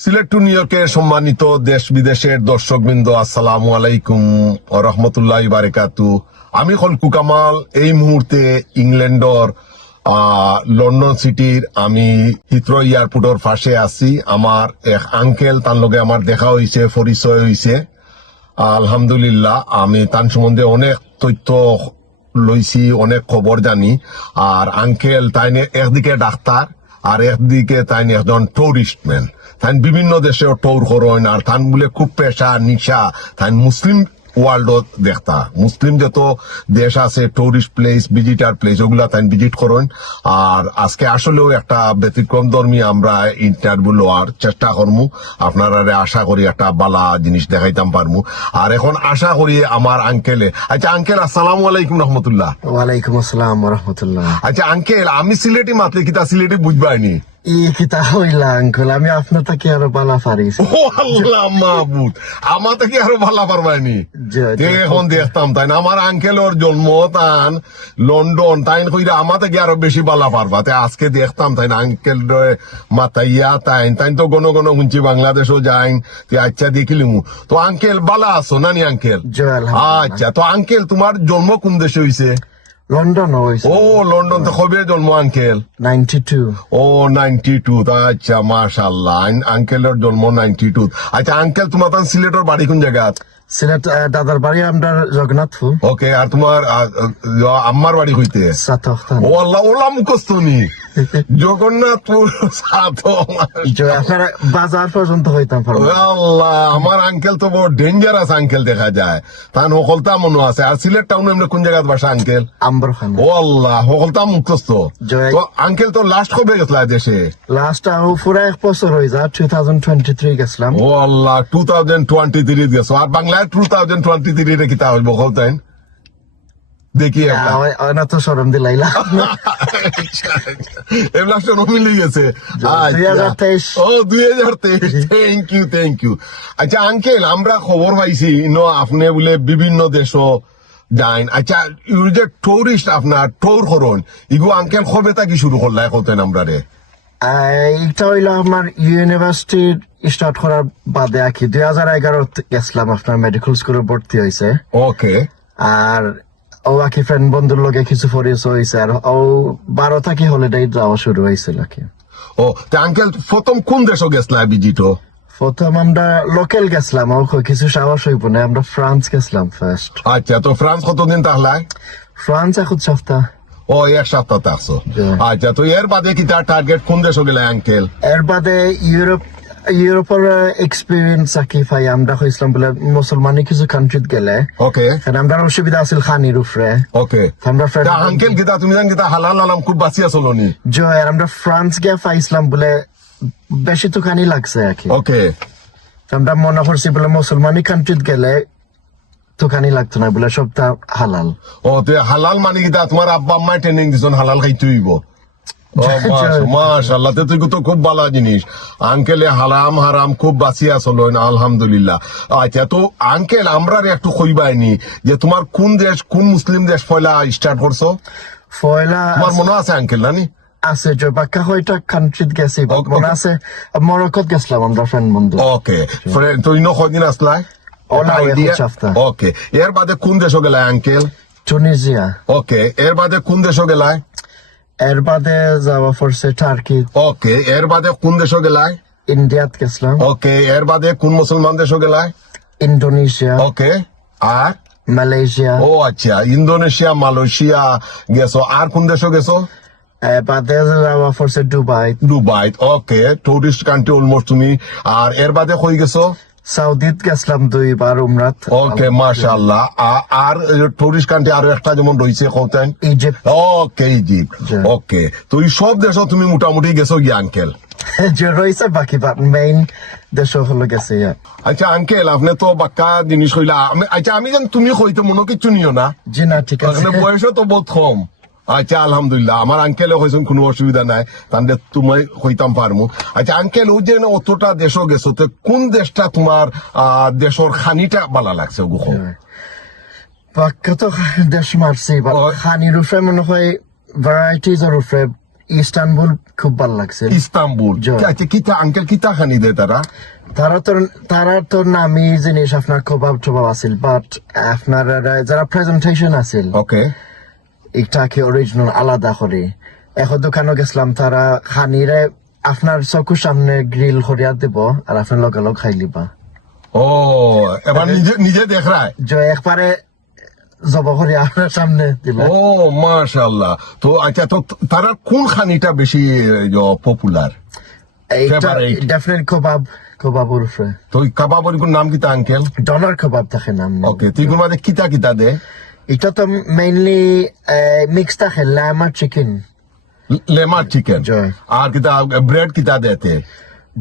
Sylhet to new ইয়র্কের সম্মানিত দেশ বিদেশের দর্শকবৃন্দ, আসসালামু আলাইকুম ওয়া রাহমাতুল্লাহি ওয়া বারাকাতু। আমি খলকু কামাল এই মুহূর্তে ইংল্যান্ডর লন্ডন সিটির আমি হিথ্রো এয়ারপোর্টের পাশে আছি। আমার এক আঙ্কেল, তার লগে আমার দেখা হয়েছে, পরিচয় হয়েছে। আলহামদুলিল্লাহ, আমি তার সম্বন্ধে অনেক তথ্য লইছি, অনেক খবর জানি। আর আঙ্কেল তাই একদিকে ডাক্তার আর একদিকে তাই একজন টুরিস্ট ম্যান। তাই বিভিন্ন দেশে ট্যুর করেন, আর তান বলে খুব পেশা নিশা তাই মুসলিম ওয়ার্ল্ড দেখতা, মুসলিম যত দেশ আছে টুরিস্ট প্লেস, ভিজিটার প্লেস, ওগুলা তাই ভিজিট করেন। আর আজকে আসলেও একটা ব্যতিক্রম ধর্মী আমরা ইন্টারভিউ লওয়ার চেষ্টা করবো। আপনারা আশা করি একটা বালা জিনিস দেখাইতাম পারবো। আর এখন আশা করি আমার আঙ্কেলে, আচ্ছা আঙ্কেল আসসালামু আলাইকুম রহমতুল্লাহ। ওয়ালাইকুম আসসালাম রহমতুল্লাহ। আচ্ছা আঙ্কেল, আমি সিলেটি মাতলে কিতা সিলেটি বুঝবাইনি। কিতা হইলা আঙ্কুল, আমি আপনার থেকে আরো বালা পারি। ও আল্লাহ মাহবুদ, আমার থেকে আরো ভালো পারবাইনি। এখন দেখতাম তাই না, আমার আঙ্কেলের জন্ম তান লন্ডন, তাই কইরা আমার থেকে আরো বেশি বালা পারবা। তাই আজকে দেখতাম তাই না আঙ্কেল মাতাইয়া তাই তো গণ গণ শুনছি বাংলাদেশও যাই। আচ্ছা দেখিলিমু তো আঙ্কেল বালা আছো নানি আঙ্কেল? আচ্ছা, তো আঙ্কেল তোমার জন্ম কোন দেশে হইছে? লন্ডন হয়েছে। ও লন্ডন, তো কবে জন্ম আঙ্কেল? 92। ও 92। আচ্ছা মাশাআল্লাহ, আঙ্কেলের জন্ম 92। আচ্ছা আঙ্কেল, তোমার তো সিলেটের বাড়ি কোন জায়গা? সিলেট দাদার বাড়ি আমরা জগন্নাথপুর। ওকে, আর তোমার আম্মার বাড়ি হইতে? সাতক্ষণ। ও আল্লাহ, ওলা মুখস্থ নি জগন্নাথপুর আপনারা বাজার পর্যন্ত হইতাম পারবো। আল্লাহ, আমার আঙ্কেল তো বড় ডেঞ্জারাস আঙ্কেল দেখা যায়। তার হকলতা মনে আছে। আর সিলেট টাউন এমনি কোন জায়গার বাসা আঙ্কেল? আম্বরখানা। ও আল্লাহ, হকলতা মুখস্থ। তো আঙ্কেল তো লাস্ট কবে গেছিল দেশে? লাস্ট পুরা 1 বছর হয়ে যায়, 2023 গেছিলাম। ও আল্লাহ, 2023 গেছো। আর বাংলায় 2023 রে কিতা হইব কইতেন দেখি না তো শরম দিলাইলা। এগুলা সব মিলে গেছে। 2023। ও 2023। Thank you. আচ্ছা আঙ্কেল, আমরা খবর পাইছি আপনি বলে বিভিন্ন দেশও যাইন। আচ্ছা ইউ যে টুরিস্ট, আপনার ট্যুর করুন ইগু আঙ্কেল কবে থাকি শুরু করলা কইতেন আমরা রে? এটা হইলো আমার ইউনিভার্সিটি স্টার্ট করার বাদে আর কি 2011 গেছিলাম, আপনার মেডিকেল স্কুলে ভর্তি হয়েছে। ওকে। আর ও আর কি ফ্রেন্ড বন্ধুর লগে কিছু পরিচয় হয়েছে, আর ও 12 থাকি হলিডে যাওয়া শুরু হয়েছিল আর কি। ও আঙ্কেল, প্রথম কোন দেশও গেছিলা ভিজিট? প্রথম আমরা লোকাল গেছিলাম, ও কিছু সাহস হইব না, আমরা ফ্রান্স গেছিলাম ফার্স্ট। আচ্ছা, তো ফ্রান্স কতদিন তাহলে? ফ্রান্স 1 সপ্তাহ। ও 1 সপ্তাহ থাকছো। আচ্ছা, তো এর বাদে কি তার টার্গেট কোন দেশও গেলে আঙ্কেল? এর বাদে ইউরোপের এক্সপিরিয়েন্স আর কি পাই আমরা হয়েছিলাম বলে মুসলমানি কিছু কান্ট্রিত গেলে। ওকে। আমরা অসুবিধা আছিল খানির উপরে। ওকে। আমরা আঙ্কেল কিতা তুমি জান কিতা হালাল আলাম খুব বাঁচিয়া চলনি আমরা ফ্রান্স গিয়ে পাইছিলাম বলে বেশি তো খানি লাগছে আর কি। ওকে। আমরা মনে করছি বলে মুসলমানি কান্ট্রিত গেলে তো খানি লাগতো না বলে সবটা হালাল। ও তুই হালাল মানে কিতা তোমার আব্বা আম্মায় ট্রেনিং দিছন হালাল খাইতে হইব? মাশাআল্লাহ, তুই তো খুব ভালো জিনিস। আঙ্কেলে হারাম খুব বাঁচিয়া চলো আলহামদুলিল্লাহ। আচ্ছা, তো আঙ্কেল আমরা একটু কইবাইনি যে তোমার কোন দেশ, কোন মুসলিম দেশ পয়লা স্টার্ট করছো? পয়লা তোমার মনে আছে আঙ্কেল নানি? আছে যে বাক্কা হয়টা কান্ট্রিত গেছি, মনে আছে মরক্কোত গেছিলাম আমরা ফ্রেন্ড বন্ধু। ওকে, ফ্রেন্ড তো ইনো কয়দিন আসলাই? ওকে। এর বাদে কোন দেশও গেলাই আঙ্কেল? টুনিজিয়া। ওকে। এর বাদে কোন দেশও গেলাই? এর বাদে যাওয়া পড়ছে টার্কি। ওকে। এর বাদে কোন দেশও গেলাই? ইন্ডিয়াত গেছিলাম। ওকে। এর বাদে কোন মুসলমান দেশও গেলাই? ইন্দোনেশিয়া। ওকে। আর মালয়েশিয়া। ও আচ্ছা, ইন্দোনেশিয়া, মালয়েশিয়া গেছো। আর কোন দেশও গেছো? বাদে যাওয়া পড়ছে দুবাই। ওকে, টুরিস্ট কান্ট্রি অলমোস্ট তুমি। আর এর বাদে কই গেছো? সৌদিত গেছিলাম 2 বার উমরাত। ওকে মাশাআল্লাহ। আর টুরিস্ট কান্ট্রি আরো একটা যেমন রয়েছে কৌতেন? ইজিপ্ট। ওকে, ইজিপ্ট। ওকে, তো এই সব দেশও তুমি মোটামুটি গেছো কি আঙ্কেল? যে রয়েছে বাকি মেইন দেশ হলো গেছে। আচ্ছা আঙ্কেল, আপনি তো বাক্কা জিনিস কইলা। আচ্ছা আমি জান তুমি কইতে মনে কিছু নিও না? জি না, ঠিক আছে। বয়সও তো বহুত কম। আচ্ছা আলহামদুলিল্লাহ, আমার আঙ্কেল কইছেন কোনো অসুবিধা নাই, তাহলে তুমি কইতাম পারমু। আচ্ছা আঙ্কেল, ও যে অতটা দেশও গেছো, তো কোন দেশটা তোমার দেশের খানিটা ভালো লাগছে? বাক্কা তো দেশ মারছি, খানির উপরে মনে হয় ভ্যারাইটিজ এর উপরে ইস্তানবুল খুব ভালো লাগছে। ইস্তাম্বুল। জয়। আচ্ছা কিতা আঙ্কেল কিতা খানি দেয় তারা? তারা তো নামি জিনিস আপনার কবাব টবাব আছিল, বাট আপনার যারা প্রেজেন্টেশন আছিল ওকে এটাকে অরিজিনাল আলাদা করে। এখন দোকানে গেছিলাম, তারা খানিরে আপনার চকুর সামনে গ্রিল করিয়া দিব আর আপনার লগে লগ খাই লিবা। ও এবার নিজে নিজে দেখ রায়। যে একবারে জব করিয়া আপনার সামনে দিবা। ও মাশাআল্লাহ। তো আচ্ছা তো তারা কোন খানিটা বেশি পপুলার? এইটা favorite? ডেফিনেট কবাব উরফে তো ওই কাবাবের কোন নাম কিতা আঙ্কেল? ডলার কবাব থাকে নাম। ওকে তুই কোন মাঝে কিতা কিতা দে? এটা তো মেইনলি মিক্স থাকে ল্যাম আর চিকেন। লেমার চিকেন জয়। আর কিতা ব্রেড কিতা দেতে?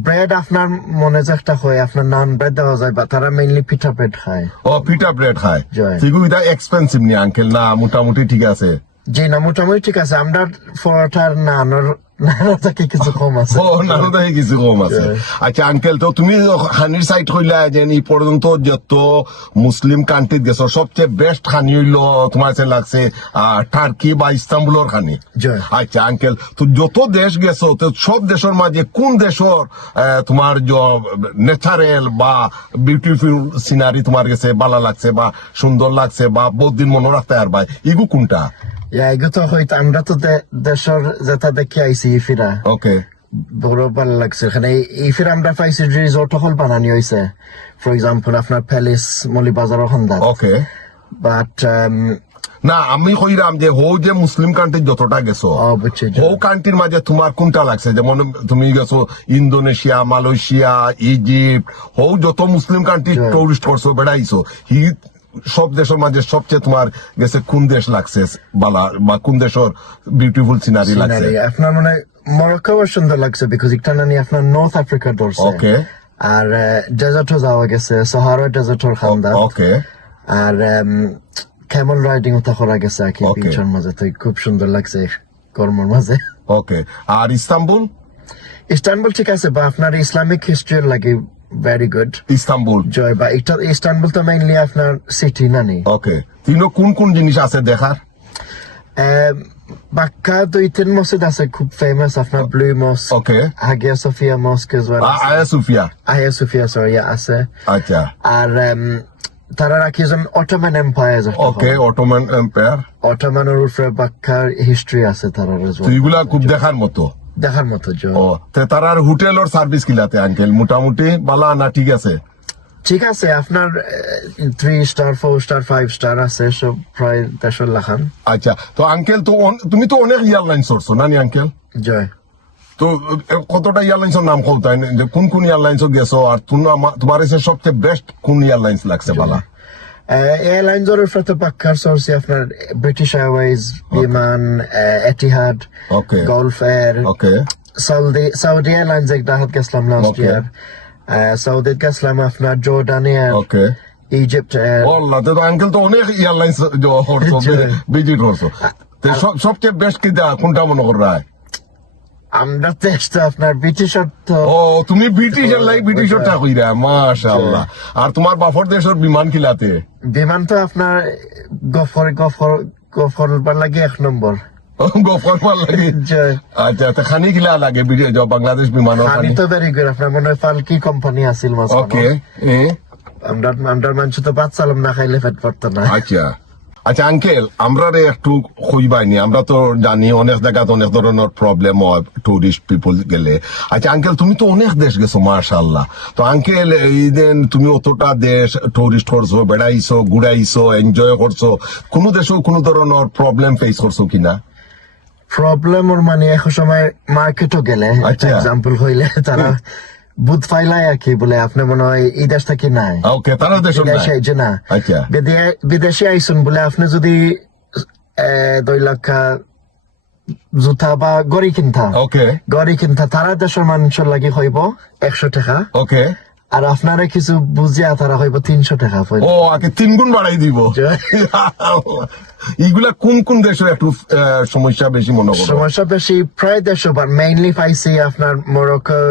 ব্রেড আপনার মনে যাকটা হয় আপনার নান ব্রেড দেওয়া যায়, বা তারা মেইনলি পিঠা ব্রেড খায়। ও পিটা ব্রেড খায়। জয়। তুই কিতা এক্সপেন্সিভ নি আঙ্কেল না মোটামুটি ঠিক আছে? জি না, মোটামুটি ঠিক আছে। আমরা পরোটার নানোর থেকে কিছু কম আছে। ও নানু দাহি কিছু কম আছে। আচ্ছা আঙ্কেল তো তুমি খানির সাইড কইলা যে এই পর্যন্ত যত মুসলিম কান্ট্রিত গেছো সবচেয়ে বেস্ট খানি হইলো তোমার কাছে লাগছে টার্কি বা ইস্তাম্বুলের খানি। জয়। আচ্ছা আঙ্কেল তো যত দেশ গেছো তো সব দেশের মাঝে কোন দেশের তোমার ন্যাচারাল বা বিউটিফুল সিনারি তোমার কাছে ভালো লাগছে বা সুন্দর লাগছে বা বহুত দিন মনে রাখতে আর ভাই এগু কোনটা? এগুলো হয়তো আমরা তো দেশের যেটা দেখে আইসি ইফিরা ওকে বড় ভালো লাগছে। এখানে ইফিরা আমরা পাইছি রিসোর্ট হল বানানি হয়েছে, ফর এক্সাম্পল আপনার প্যালেস মলিবাজার হন্দা। ওকে বাট না আমি কইরাম যে হৌ যে মুসলিম কান্ট্রি যতটা গেছো বুঝছি। হৌ কান্ট্রির মাঝে তোমার কোনটা লাগছে? যেমন তুমি গেছো ইন্দোনেশিয়া, মালয়েশিয়া, ইজিপ্ট, হৌ যত মুসলিম কান্ট্রি টুরিস্ট করছো বেড়াইছো সব দেশের মাঝে সবচেয়ে তোমার গেছে কোন দেশ লাগছে বালা বা কোন দেশের বিউটিফুল সিনারি লাগছে? আপনার মানে মরক্কো সুন্দর লাগছে, বিকজ এটা নানি আপনার নর্থ আফ্রিকা ধরছে। ওকে আর ডেজার্টও যাওয়া গেছে, সাহারা ডেজার্টর খান্দা। ওকে আর ক্যামেল রাইডিং ওটা করা গেছে আর কি Okay. বিচের মাঝে, তো খুব সুন্দর লাগছে কর্মর মাঝে। ওকে আর ইস্তাম্বুল? ইস্তানবুল ঠিক আছে, বা আপনার ইসলামিক হিস্ট্রি লাগে ভেরি গুড। ইস্তাম্বুল জয়, বা এটা ইস্তানবুল তো মেইনলি আপনার সিটি নানি। ওকে তিনো কোন কোন জিনিস আছে দেখার? বাক্কা 2-3 মসজিদ আছে খুব ফেমাস, আপনার ব্লু মস্ক, ওকে হাগিয়া সোফিয়া মস্ক as well। আয়া সুফিয়া হাগিয়া সোফিয়া সরি আছে। আচ্ছা আর তারা রাখি যেন অটোমান এম্পায়ার। ওকে অটোমান এম্পায়ার অটোমানের উপরে বাক্কার হিস্ট্রি আছে তারা as তো well। এগুলা খুব দেখার মতো। দেখার মতো জয়। ও তে তারার হোটেল ওর সার্ভিস কিলাতে আঙ্কেল মোটামুটি বালা না ঠিক আছে? ঠিক আছে, আপনার 3 স্টার 4 স্টার 5 স্টার আছে, সব প্রায় 1.5 লাখান। আচ্ছা তো আঙ্কেল তো তুমি তো অনেক এয়ারলাইন্স করছো না নি আঙ্কেল? জয়। তো কতটা এয়ারলাইন্সের নাম কও তাই যে কোন কোন এয়ারলাইন্স গেছো আর তোমার এসে সবচেয়ে বেস্ট কোন এয়ারলাইন্স লাগছে বালা? এয়ারলাইন্সের উপরে তো বাক্কার সোর্সে আপনার ব্রিটিশ এয়ারওয়েজ, বিমান, এটিহাদ, ওকে গলফ এয়ার, ওকে সৌদি এয়ারলাইন্স একটা হাত গেছিলাম লাস্ট Okay. ইয়ার। সৌদি গেছিলাম আপনার জর্ডান এয়ার, ওকে ইজিপ্ট এয়ার। বললা তো আঙ্কেল তো অনেক এয়ারলাইন্স করছো ভিজিট করছো তো সবচেয়ে বেস্ট কি কোনটা মনে কর রায়? আমরা চেষ্টা আপনার ব্রিটিশের তো ও তুমি ব্রিটিশের লাই ব্রিটিশের টা কইরা মাশাআল্লাহ। আর তোমার বাফর দেশের বিমান কিলাতে? বিমান তো আপনার গফর লাগে 1 নম্বর। গফর পাল লাগে। জয়। আচ্ছা তো খানি কিলা লাগে বাংলাদেশ বিমানের আমি খানি? তো ভেরি গুড, আপনার মনে হয় ফালকি কোম্পানি আছিল মাঝখানে। ওকে আমরা মানুষ তো বাদ চালাম না খাইলে পেট পড়তো না। আচ্ছা আচ্ছা আঙ্কেল আমরা রে একটু কইবাইনি, আমরা তো জানি অনেক জায়গাতে অনেক ধরনের প্রবলেম হয় টুরিস্ট পিপল গেলে। আচ্ছা আঙ্কেল তুমি তো অনেক দেশ গেছো মাশাআল্লাহ, তো আঙ্কেল এই দিন তুমি অতটা দেশ টুরিস্ট করছো, বেড়াইছো, ঘুরাইছো, এনজয় করছো, কোন দেশেও কোন ধরনের প্রবলেম ফেস করছো কিনা? প্রবলেম ওর মানে এক সময় মার্কেটও গেলে আচ্ছা। এক্সাম্পল হইলে তারা বুধ ফাইলাই আর কি বলে আপনি মনে হয় এই দেশ থেকে নাই ওকে তারা দেশ বিদেশে যে না আচ্ছা বিদেশে আইসুন বলে আপনি যদি 2 লাখ জুতা বা গড়ি কিনতা তারা দেশের মানুষের লাগে হইব 100 টাকা, ওকে আর আপনারা কিছু বুঝিয়া তারা হইব 300 টাকা। ও আগে 3 গুণ বাড়াই দিব। এগুলা কোন কোন দেশের একটু সমস্যা বেশি মনে করো? সমস্যা বেশি প্রায় দেশে, বাট মেইনলি পাইছি আপনার মরক্কো,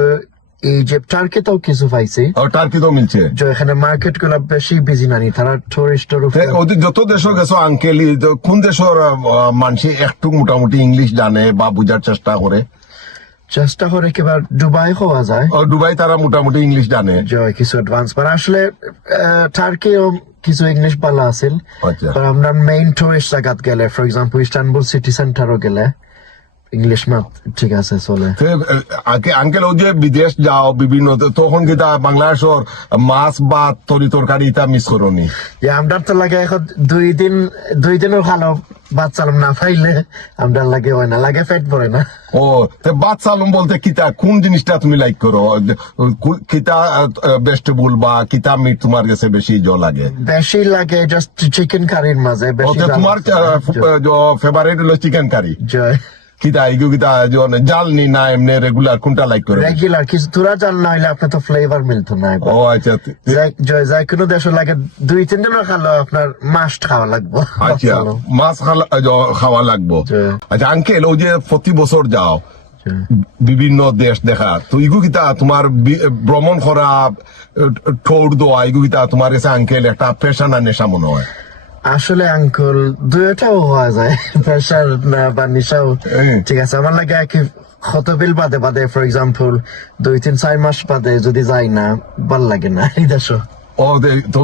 ইজিপ্ট, টার্কিতেও কিছু পাইছি। টার্কি তো মিলছে যে এখানে মার্কেট গুলো বেশি বিজি নানি, তারা টুরিস্টের ওদের যত দেশ গেছো আঙ্কেল কোন দেশের মানুষ একটু মোটামুটি ইংলিশ জানে বা বুঝার চেষ্টা করে? চেষ্টা করে কিবা দুবাই হওয়া যায়, ও দুবাই তারা মোটামুটি ইংলিশ জানে। জয় কিছু অ্যাডভান্স, মানে আসলে টার্কিও কিছু ইংলিশ ভালো আছিল। আচ্ছা আমরা মেইন টুরিস্ট জায়গাত গেলে, ফর এক্সাম্পল ইস্তানবুল সিটি সেন্টারও গেলে ইংলিশ মাত ঠিক আছে চলে। আঙ্কেল ও যে বিদেশ যাও বিভিন্ন, তখন কি তা বাংলাদেশের মাছ বা তরি তরকারি তা মিস করনি? আমরা তো লাগে এখন 2 দিনও ভালো ভাত চালাম না পাইলে আমরা লাগে হয় না, লাগে পেট ভরে না। ও বাদ সালুম বলতে কিতা কোন জিনিসটা তুমি লাইক করো? কিতা ভেজিটেবল বা কিতা মিট তোমার কাছে বেশি লাগে? বেশি লাগে জাস্ট চিকেন কারির মাঝে বেশি। তোমার ফেভারিট হলো চিকেন কারি? জয় কিতা এগুলো কিতা জাল নি না এমনি রেগুলার কোনটা লাইক করে? রেগুলার কিছু তোরা জাল না হইলে আপনার তো ফ্লেভার মিলতো না। ও আচ্ছা জয় যাই কোনো দেশে লাগে 2-3 দিনও খালো আপনার মাস্ট খাওয়া লাগবে। আচ্ছা মাছ খাওয়া লাগবো। আচ্ছা আঙ্কেল ও যে প্রতি বছর যাও বিভিন্ন দেশ দেখা, তো এগুলো কিতা তোমার ভ্রমণ করা ঠোঁট দেওয়া এগুলো কিতা তোমার কাছে আঙ্কেল একটা পেশা না নেশা মনে হয়? আসলে আঙ্কুল দুইটাও হওয়া যায়, প্রেশার না বা নেশাও। ঠিক আছে আমার লাগে কি কতবিল বাদে বাদে, ফর এক্সাম্পল 2-3-4 মাস বাদে যদি যাই না ভাল লাগে না এই দেশ। ও তো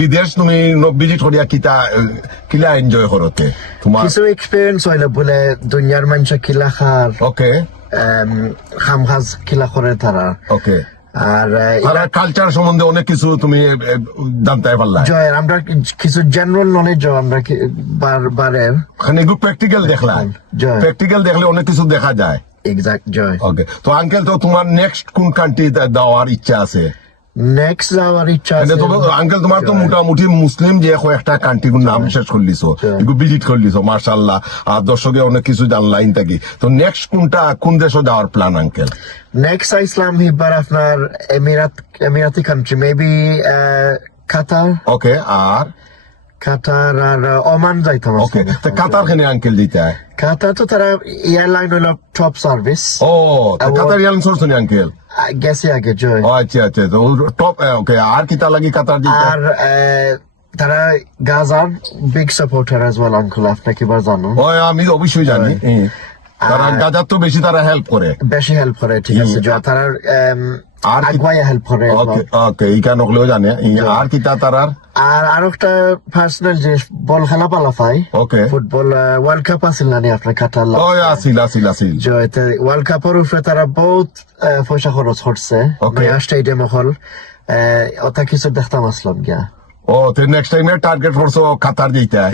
বিদেশ তুমি ভিজিট করিয়া কিলা এনজয় করতে তোমার? কিছু এক্সপিরিয়েন্স হইলে বলে দুনিয়ার মানুষ কিলা খার, ওকে খাম খাজ কিলা করে তারা, ওকে আর কালচার সম্বন্ধে অনেক কিছু তুমি জানতে পারলা। জয় আমরা কিছু জেনারেল নলেজ আমরা বারের এগুলো প্র্যাকটিক্যাল দেখলাম, প্র্যাকটিক্যাল দেখলে অনেক কিছু দেখা যায়। এক্সাক্ট জয়। ওকে তো আঙ্কেল তো তোমার নেক্সট কোন কান্ট্রি যাওয়ার ইচ্ছা আছে? নেক্সট যাওয়ার ইচ্ছা আছে আঙ্কেল তোমার তো মোটামুটি মুসলিম যে কয়েকটা কান্ট্রির নাম শেষ করলিছো, এগুলো ভিজিট করলিছো মার্শাল্লাহ, আর দর্শকে অনেক কিছু জানলাইন থাকি। তো নেক্সট কোন দেশে যাওয়ার প্ল্যান আঙ্কেল? নেক্সট ইসলাম হিবার আপনার এমিরাতি কান্ট্রি, মেবি কাতার। ওকে আর কাতার আর ওমান যাইতাম। ওকে তো কাতার খানে আঙ্কেল দিতে হয়? কাতার তো তারা এয়ারলাইন হইল টপ সার্ভিস। ও কাতার এয়ারলাইন্স হচ্ছে আঙ্কেল? গেছি আগে জয়। আচ্ছা আচ্ছা তো টপ। ওকে আর কি তা লাগি কাতার দিতে? আর তারা গাজার big supporter as well uncle, আপনি কিবার জানো? ও আমি অবশ্যই জানি, তারা গাজার তো বেশি তারা হেল্প করে, বেশি হেল্প করে। ঠিক আছে তারা আর আগুয়ায় হেল্প করে। ওকে এই কেন হলেও জানে। আর কি তারার আর একটা পার্সোনাল জিনিস, বল খেলা পালা পাই। ওকে ফুটবল ওয়ার্ল্ড কাপ আছিল না আপনার কাতার? আসিল জয়তে ওয়ার্ল্ড কাপের উপরে তারা বহুত পয়সা খরচ করছে। স্টেডিয়াম হল ওটা কিছু দেখতাম আসলাম গিয়া। ও তো নেক্সট টাইমে টার্গেট ফোর্স কাতার দিতে হয়।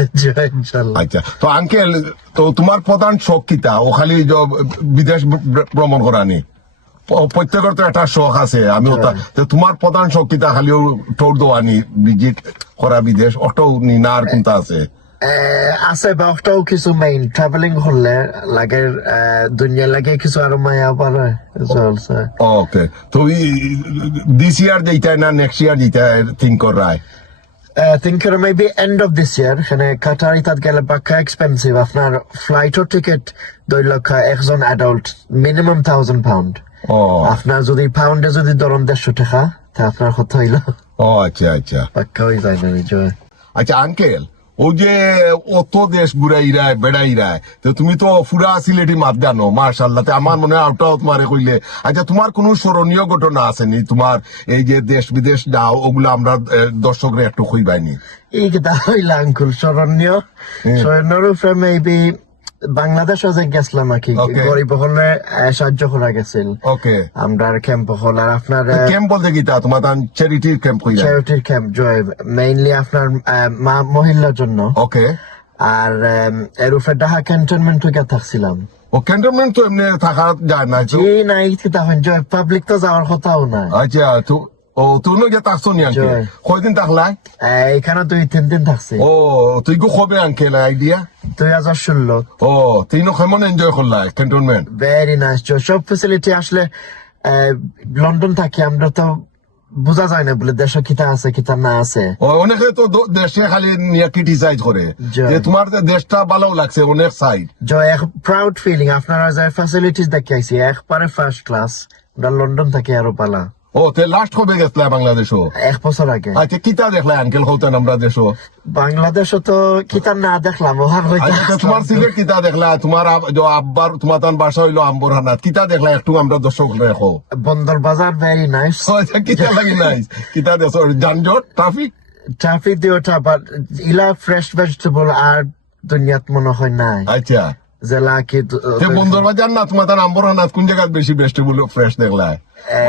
আচ্ছা তো আঙ্কেল তো তোমার প্রধান শখ কিতা? ও খালি বিদেশ ভ্রমণ করা নি? প্রত্যেকের তো একটা শখ আছে, আমি ওটা তোমার প্রধান শখ কিতা? খালি টোর দোয়ানি ভিজিট করা বিদেশ অটাও নি না আর কোনটা আছে? আছে বা ওটাও কিছু মেইন ট্রাভেলিং করলে লাগে দুনিয়া লাগে কিছু আর মায়া পারে চলছে। ওকে তো দিস ইয়ার দিতে না নেক্সট ইয়ার দিতে থিঙ্ক কর রায়? think maybe end of this year. এখানে কাতার ইতাত গেলে বাক্কা এক্সপেন্সিভ, আপনার ফ্লাইটও টিকিট 2 লক্ষ একজন অ্যাডাল্ট মিনিমাম 1000 পাউন্ড। আপনার যদি পাউন্ডে যদি ধরুন 150 টাকা তা আপনার কত হইল? ও আচ্ছা আচ্ছা বাক্কা হয়ে যায় না জয়। আচ্ছা আঙ্কেল ও যে অত দেশ ঘুরাইরায় বেড়াইরায়, তো তুমি তো পুরা সিলেটি মাত জানো মার্শাল্লাহ, আমার মনে হয় আউটাও তোমার কইলে। আচ্ছা তোমার কোন স্মরণীয় ঘটনা আসেনি তোমার এই যে দেশ বিদেশ যাও ওগুলো আমরা দর্শকরা একটু কইবাইনি? এই কথা হইলা আঙ্কুল স্মরণীয় উপরে মেবি বাংলাদেশ যে গেছিলাম আর কি, গরিব হলে সাহায্য করা গেছিল। ওকে আমরা ক্যাম্প হল আর আপনার ক্যাম্প বলতে কি তা তোমার চ্যারিটির ক্যাম্প? চ্যারিটির ক্যাম্প জয়, মেইনলি আপনার মহিলার জন্য। ওকে আর এর উপরে ঢাকা ক্যান্টনমেন্ট থেকে থাকছিলাম। ও ক্যান্টনমেন্ট তো এমনি থাকা যায় না? জি নাই তখন জয় পাবলিক তো যাওয়ার কথাও না। আচ্ছা তো ও তুই নগে থাকছো নি আঙ্কেল? কয়দিন থাকলাই এখানে? 2-3 দিন থাকছি। ও তুই গো কবে আঙ্কেল আইডিয়া? 2016। ও তুই কেমন এনজয় করলাই ক্যান্টনমেন্ট? ভেরি নাইস জয়, সব ফেসিলিটি আসলে লন্ডন থাকি আমরা তো বোঝা যায় না বলে দেশে কিতা আছে কিতা না আছে। অনেকে তো দেশে খালি নিয়ে ক্রিটিসাইজ করে, যে তোমার দেশটা ভালো লাগছে অনেক সাইড। জয় এক প্রাউড ফিলিং, আপনারা যে ফ্যাসিলিটিস দেখাইছি একবারে ফার্স্ট ক্লাস। আমরা লন্ডন থাকি আরো পালা। ও তে লাস্ট কবে গেছলা বাংলাদেশও? 1 বছর আগে। আচ্ছা কিতা দেখলা আঙ্কেল হতেন আমরা দেশও? বাংলাদেশও তো কিতা না দেখলাম, ওহার আচ্ছা তো তোমার সিলেট কিতা দেখলা? তোমার আব্বার তোমার তান বাসা হইলো আম্বরহানাত, কিতা দেখলা একটু আমরা দর্শক দেখো। বন্দর বাজার ভেরি নাইস। আচ্ছা কিতা লাগি নাইস, কিতা দেখো? যানজট, ট্রাফিক? ট্রাফিক দিওটা, বাট ইলা ফ্রেশ ভেজিটেবল আর দুনিয়াত মনে হয় নাই। আচ্ছা জেলা কি তে বন্দর বাজার না তোমার তান আম্বরহানাত কোন জায়গায় বেশি বেস্ট বলে ফ্রেশ দেখলা?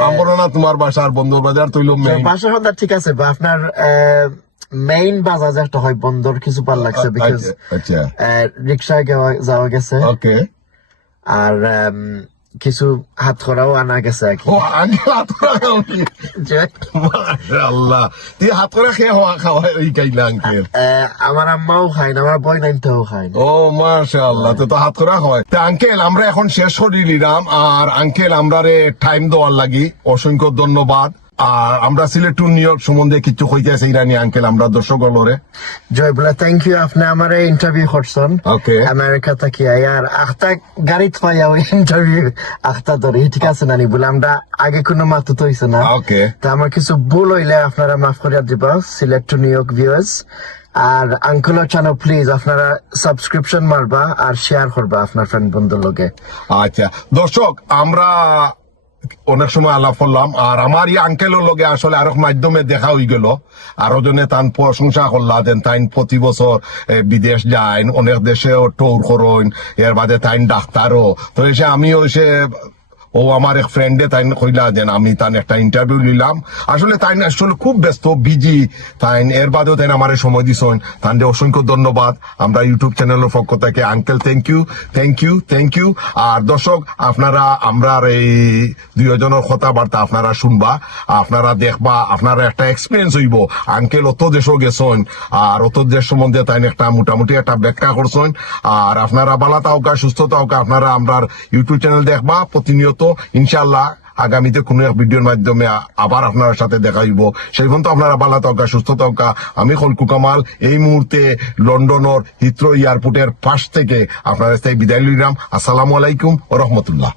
আম্বরহানাত তোমার বাসা আর বন্দর বাজার তৈল মেইন। বাসার কথা ঠিক আছে, বা আপনার মেইন বাজার যেটা হয় বন্দর কিছু ভালো লাগছে, বিকজ আচ্ছা রিক্সায় যাওয়া গেছে ওকে। আর কিছু হাত করাও আনা গেছে আর কি। ও আঙ্কেল হাত করা খাওনি? মাশাআল্লাহ, তুই হাত করে খেয়ে হওয়া খাওয়া এই কাইলা আঙ্কেল? আমার আম্মাও খায় না, আমার বই নাইনটাও খায় না। ও মাশাআল্লাহ, তো হাত করা হয়। তা আঙ্কেল আমরা এখন শেষ করে নিলাম, আর আঙ্কেল আমরা টাইম দেওয়ার লাগি অসংখ্য ধন্যবাদ। আর আমরা সিলেট টু নিউ ইয়র্ক সম্বন্ধে কিছু কইতেছে ইরানি আঙ্কেল আমরা দর্শক হলরে। জয় বলে থ্যাংক ইউ, আপনি আমার ইন্টারভিউ করছেন ওকে আমেরিকা থেকে। আর আখতা গাড়িত পাইয়া ওই ইন্টারভিউ আখতা ধরে ঠিক আছে নানি বলে, আমরা আগে কোনো মাতো তো হইছে না। ওকে তা আমার কিছু ভুল হইলে আপনারা মাফ করিয়া দিবা Sylhet to New York viewers. আর আঙ্কেলের চ্যানেল প্লিজ আপনারা সাবস্ক্রিপশন মারবা আর শেয়ার করবা আপনার ফ্রেন্ড বন্ধুর লগে। আচ্ছা দর্শক, আমরা অনেক সময় আলাপ করলাম, আর আমার এই আঙ্কেলের লগে আসলে আরো মাধ্যমে দেখা হয়ে গেল। আরো জনে তান প্রশংসা করলা দেন, তাইন প্রতি বছর বিদেশ যায়, অনেক দেশেও ট্যুর করেন, এর বাদে তাইন ডাক্তারও। তো এসে আমিও এসে ও আমার এক ফ্রেন্ডে তাই কইলা দেন আমি তান একটা ইন্টারভিউ নিলাম। আসলে তাই আসলে খুব ব্যস্ত বিজি তাইন, এর বাদেও তাই আমার সময় দিছেন, তান অসংখ্য ধন্যবাদ আমরা ইউটিউব চ্যানেলের পক্ষ থেকে। Uncle thank you thank you thank you. আর দর্শক আপনারা আমরা এই দুইজনের কথাবার্তা আপনারা শুনবা, আপনারা দেখবা, আপনারা একটা এক্সপিরিয়েন্স হইব। আঙ্কেল অত দেশও গেছেন, আর অত দেশ সম্বন্ধে তাই একটা মোটামুটি একটা ব্যাখ্যা করছেন। আর আপনারা ভালো থাকা সুস্থ থাকা, আপনারা আমরা ইউটিউব চ্যানেল দেখবা প্রতিনিয়ত। ইনশাআল্লাহ আগামীতে কোনো এক ভিডিওর মাধ্যমে আবার আপনার সাথে দেখা হইব। সেই পর্যন্ত আপনারা ভালো থাকা সুস্থ থাকা। আমি খলকু কামাল এই মুহূর্তে লন্ডনের হিথ্রো এয়ারপোর্টের পাশ থেকে আপনার বিদায় লইলাম। আসসালামু আলাইকুম ওয়া রাহমাতুল্লাহ।